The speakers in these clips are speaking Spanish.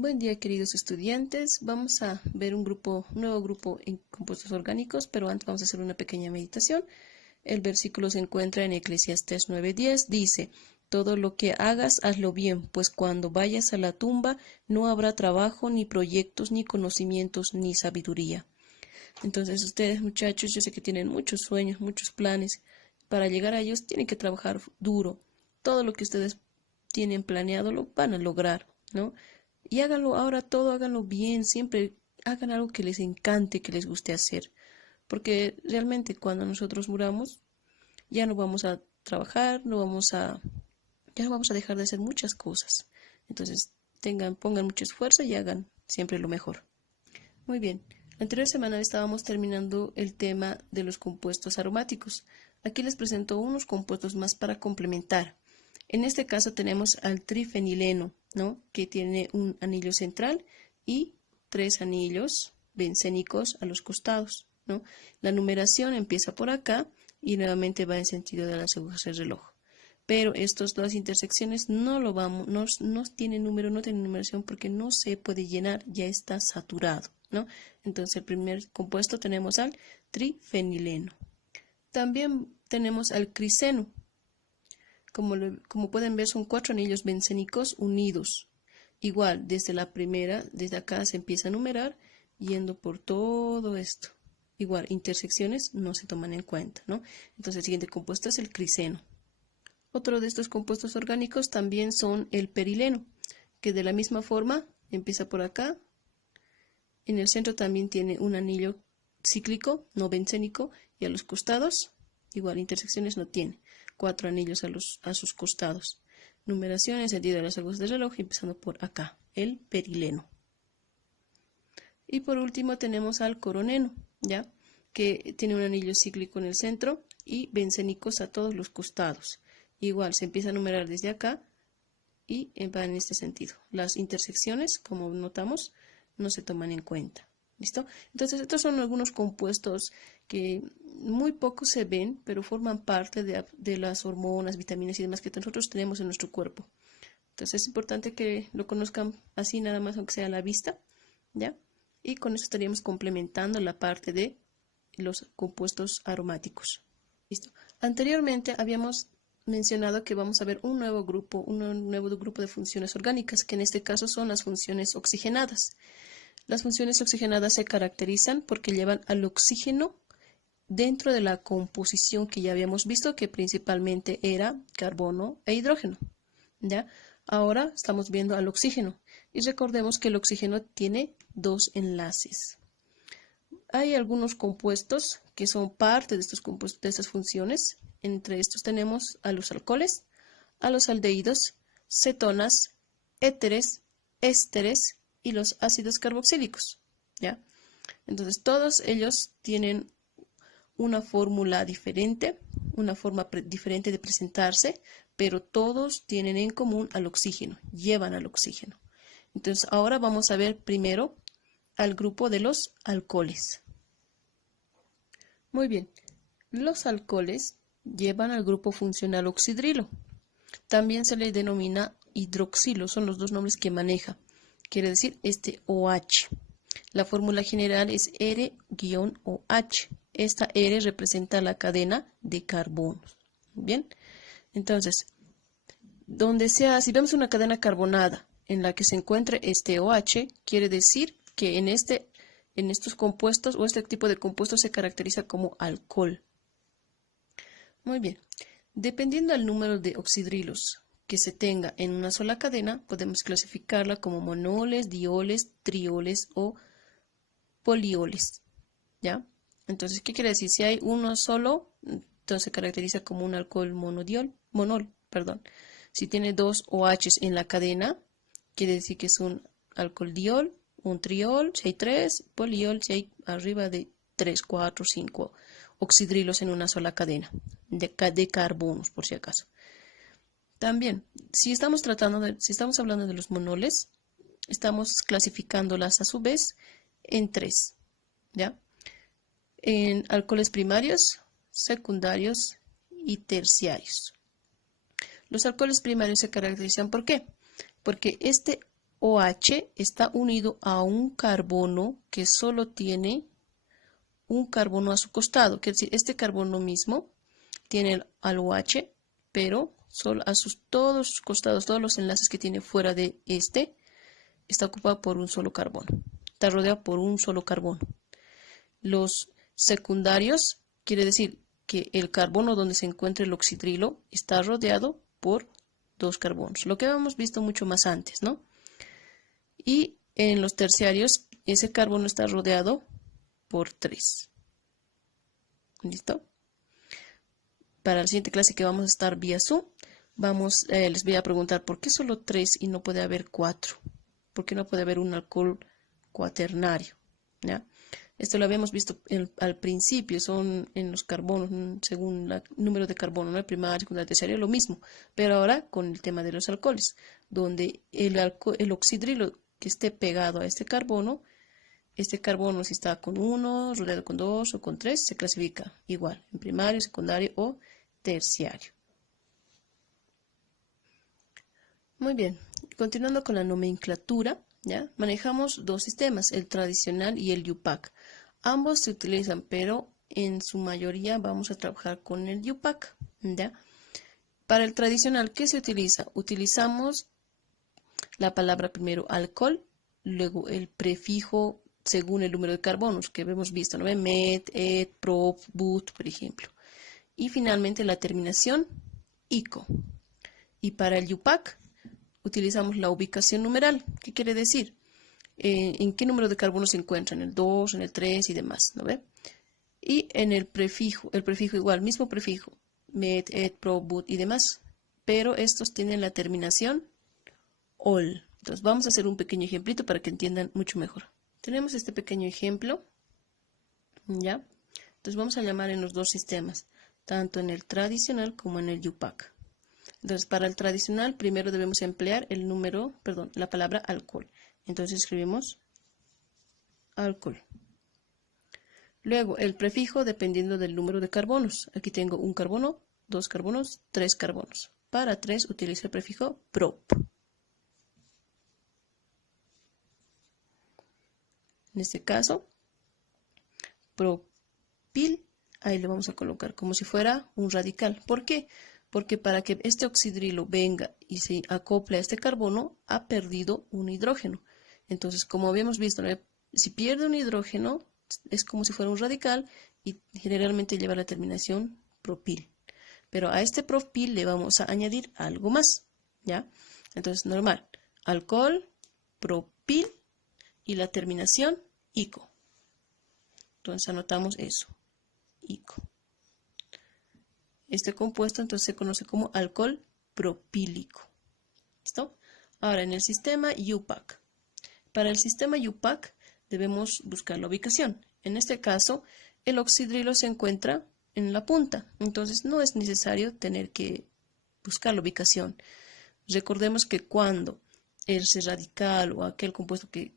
Buen día, queridos estudiantes. Vamos a ver un nuevo grupo en compuestos orgánicos, pero antes vamos a hacer una pequeña meditación. El versículo se encuentra en Eclesiastés 9:10. Dice: todo lo que hagas, hazlo bien, pues cuando vayas a la tumba no habrá trabajo, ni proyectos, ni conocimientos, ni sabiduría. Entonces, ustedes, muchachos, yo sé que tienen muchos sueños, muchos planes. Para llegar a ellos tienen que trabajar duro. Todo lo que ustedes tienen planeado lo van a lograr, ¿no? Y háganlo ahora todo, háganlo bien, siempre hagan algo que les encante, que les guste hacer. Porque realmente cuando nosotros muramos, ya no vamos a trabajar, ya no vamos a dejar de hacer muchas cosas. Entonces, pongan mucho esfuerzo y hagan siempre lo mejor. Muy bien. La anterior semana estábamos terminando el tema de los compuestos aromáticos. Aquí les presento unos compuestos más para complementar. En este caso tenemos al trifenileno, ¿no? Que tiene un anillo central y 3 anillos bencénicos a los costados, ¿no? La numeración empieza por acá y nuevamente va en sentido de las agujas del reloj. Pero estas dos intersecciones no tienen número, no tienen numeración porque no se puede llenar, ya está saturado, ¿no? Entonces el primer compuesto tenemos al trifenileno. También tenemos al criseno. Como pueden ver, son 4 anillos bencénicos unidos. Igual, desde acá se empieza a numerar, yendo por todo esto. Igual, intersecciones no se toman en cuenta, ¿no? Entonces el siguiente compuesto es el criseno. Otro de estos compuestos orgánicos también son el perileno, que de la misma forma empieza por acá. En el centro también tiene un anillo cíclico, no bencénico, y a los costados, igual, intersecciones no tiene. 4 anillos a sus costados. Numeración en sentido de las agujas del reloj, empezando por acá, el perileno. Y por último tenemos al coroneno, ¿ya? Que tiene un anillo cíclico en el centro y bencénicos a todos los costados. Igual, se empieza a numerar desde acá y va en este sentido. Las intersecciones, como notamos, no se toman en cuenta. ¿Listo? Entonces, estos son algunos compuestos que muy poco se ven, pero forman parte de las hormonas, vitaminas y demás que nosotros tenemos en nuestro cuerpo. Entonces, es importante que lo conozcan así nada más, aunque sea a la vista, ¿ya? Y con eso estaríamos complementando la parte de los compuestos aromáticos. ¿Listo? Anteriormente habíamos mencionado que vamos a ver un nuevo grupo de funciones orgánicas, que en este caso son las funciones oxigenadas. Las funciones oxigenadas se caracterizan porque llevan al oxígeno dentro de la composición que ya habíamos visto, que principalmente era carbono e hidrógeno, ¿ya? Ahora estamos viendo al oxígeno y recordemos que el oxígeno tiene 2 enlaces. Hay algunos compuestos que son parte de de estas funciones. Entre estos tenemos a los alcoholes, a los aldehídos, cetonas, éteres, ésteres y los ácidos carboxílicos, ¿ya? Entonces, todos ellos tienen una fórmula diferente, una forma diferente de presentarse, pero todos tienen en común al oxígeno, llevan al oxígeno. Entonces, ahora vamos a ver primero al grupo de los alcoholes. Muy bien, los alcoholes llevan al grupo funcional oxidrilo. También se le denomina hidroxilo, son los dos nombres que maneja. Quiere decir este OH. La fórmula general es R-OH. Esta R representa la cadena de carbonos. Bien, entonces, si vemos una cadena carbonada en la que se encuentre este OH, quiere decir que en estos compuestos o este tipo de compuestos se caracteriza como alcohol. Muy bien, dependiendo del número de oxidrilos que se tenga en una sola cadena, podemos clasificarla como monoles, dioles, trioles o polioles, ¿ya? Entonces, ¿qué quiere decir? Si hay uno solo, entonces se caracteriza como un alcohol monol. Si tiene 2 OHs en la cadena, quiere decir que es un alcohol diol, un triol, si hay 3, poliol, si hay arriba de 3, 4, 5 oxidrilos en una sola cadena de carbonos, por si acaso. También, si estamos hablando de los monoles, estamos clasificándolas a su vez en 3, ¿ya? En alcoholes primarios, secundarios y terciarios. Los alcoholes primarios se caracterizan ¿por qué? Porque este OH está unido a un carbono que solo tiene un carbono a su costado. Quiere decir, este carbono mismo tiene al OH, pero solo a todos sus costados, todos los enlaces que tiene fuera de este, está ocupado por un solo carbono. Está rodeado por un solo carbono. Los secundarios quiere decir que el carbono donde se encuentra el oxidrilo está rodeado por dos carbonos, lo que habíamos visto mucho más antes, ¿no? Y en los terciarios, ese carbono está rodeado por 3. ¿Listo? Para la siguiente clase que vamos a estar vía Zoom, les voy a preguntar por qué solo 3 y no puede haber 4. ¿Por qué no puede haber un alcohol cuaternario? ¿Ya? Esto lo habíamos visto al principio, son en los carbonos, según el número de carbono, ¿no? El primario, secundario, terciario, lo mismo. Pero ahora con el tema de los alcoholes, donde el oxidrilo que esté pegado a este carbono si está con 1, rodeado con 2 o con 3, se clasifica igual, en primario, secundario o terciario. Muy bien, continuando con la nomenclatura, ¿ya? Manejamos dos sistemas, el tradicional y el UPAC. Ambos se utilizan, pero en su mayoría vamos a trabajar con el UPAC, ¿ya? Para el tradicional, ¿qué se utiliza? Utilizamos la palabra primero alcohol, luego el prefijo según el número de carbonos que hemos visto, ¿no? Met, et, prop, but, por ejemplo. Y finalmente la terminación ico. Y para el UPAC utilizamos la ubicación numeral. ¿Qué quiere decir? En qué número de carbonos se encuentra, en el 2, en el 3 y demás, ¿no ve? Y en el prefijo igual, mismo prefijo, met, et, pro, but y demás, pero estos tienen la terminación ol. Entonces vamos a hacer un pequeño ejemplito para que entiendan mucho mejor. Tenemos este pequeño ejemplo, ¿ya? Entonces vamos a llamar en los dos sistemas, tanto en el tradicional como en el UPAC. Entonces, para el tradicional, primero debemos emplear la palabra alcohol. Entonces escribimos alcohol. Luego, el prefijo dependiendo del número de carbonos. Aquí tengo un carbono, 2 carbonos, 3 carbonos. Para 3 utilizo el prefijo prop. En este caso, propil, ahí le vamos a colocar como si fuera un radical. ¿Por qué? Porque para que este oxidrilo venga y se acople a este carbono, ha perdido un hidrógeno. Entonces, como habíamos visto, ¿no? Si pierde un hidrógeno, es como si fuera un radical y generalmente lleva la terminación propil. Pero a este propil le vamos a añadir algo más, ¿ya? Entonces, normal, alcohol, propil y la terminación ico. Entonces, anotamos eso, ico. Este compuesto entonces se conoce como alcohol propílico. ¿Listo? Ahora en el sistema UPAC. Para el sistema UPAC debemos buscar la ubicación. En este caso, el oxidrilo se encuentra en la punta. Entonces no es necesario tener que buscar la ubicación. Recordemos que cuando ese radical o aquel compuesto que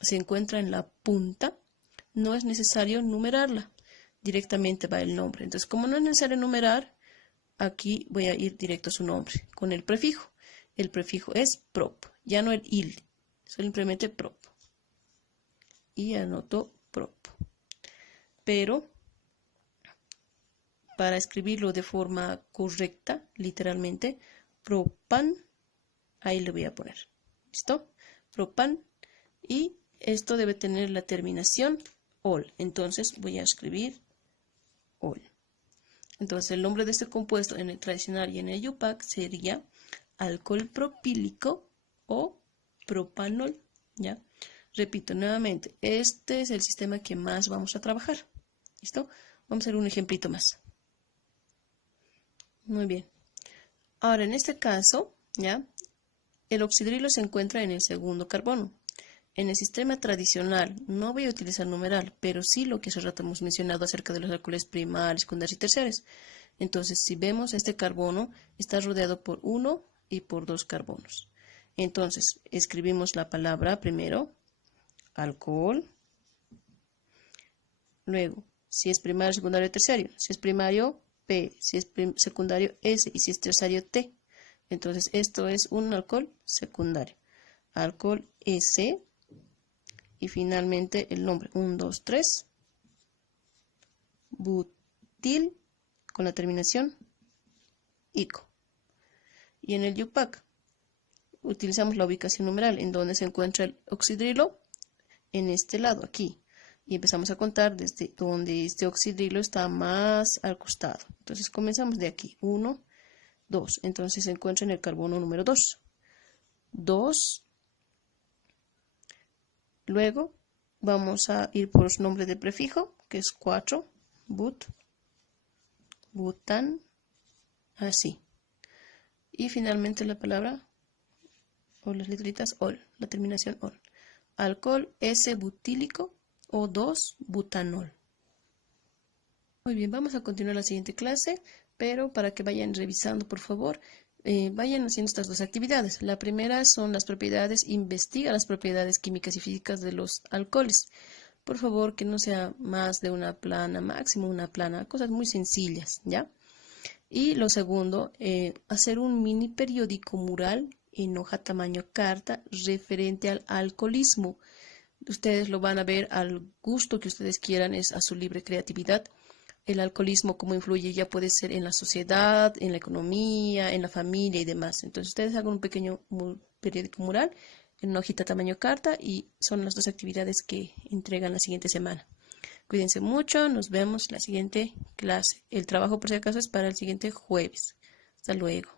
se encuentra en la punta, no es necesario numerarla. Directamente va el nombre. Entonces, como no es necesario numerar, aquí voy a ir directo a su nombre con el prefijo. El prefijo es prop, ya no el il, simplemente prop. Y anoto prop. Pero para escribirlo de forma correcta, literalmente, propan, ahí le voy a poner. ¿Listo? Propan. Y esto debe tener la terminación ol. Entonces voy a escribir ol. Entonces el nombre de este compuesto en el tradicional y en el UPAC sería alcohol propílico o propanol, ¿ya? Repito nuevamente, este es el sistema que más vamos a trabajar. ¿Listo? Vamos a hacer un ejemplito más. Muy bien. Ahora en este caso, ¿ya? El oxidrilo se encuentra en el segundo carbono. En el sistema tradicional no voy a utilizar numeral, pero sí lo que hace rato hemos mencionado acerca de los alcoholes primarios, secundarios y terciarios. Entonces, si vemos este carbono, está rodeado por 1 y por 2 carbonos. Entonces, escribimos la palabra primero, alcohol. Luego, si es primario, secundario, terciario. Si es primario, P. Si es secundario, S. Y si es terciario, T. Entonces, esto es un alcohol secundario. alcohol S y finalmente el nombre 1, 2, 3, butil con la terminación ico. Y en el UPAC utilizamos la ubicación numeral en donde se encuentra el oxidrilo, en este lado aquí, y empezamos a contar desde donde este oxidrilo está más al costado. Entonces comenzamos de aquí, 1, 2, entonces se encuentra en el carbono número 2, 2, luego vamos a ir por los nombres de prefijo, que es 4, but, butan, así, y finalmente la palabra o las letritas ol, la terminación ol. Alcohol S-butílico o 2-butanol. Muy bien, vamos a continuar la siguiente clase, pero para que vayan revisando, por favor, vayan haciendo estas dos actividades. La primera son las propiedades, investiga las propiedades químicas y físicas de los alcoholes. Por favor, que no sea más de una plana, máximo una plana, cosas muy sencillas, ¿ya? Y lo segundo, hacer un mini periódico mural en hoja tamaño carta referente al alcoholismo. Ustedes lo van a ver al gusto que ustedes quieran, es a su libre creatividad. El alcoholismo, cómo influye, ya puede ser en la sociedad, en la economía, en la familia y demás. Entonces ustedes hagan un pequeño periódico mural en una hojita tamaño carta y son las dos actividades que entregan la siguiente semana. Cuídense mucho, nos vemos la siguiente clase. El trabajo, por si acaso, es para el siguiente jueves. Hasta luego.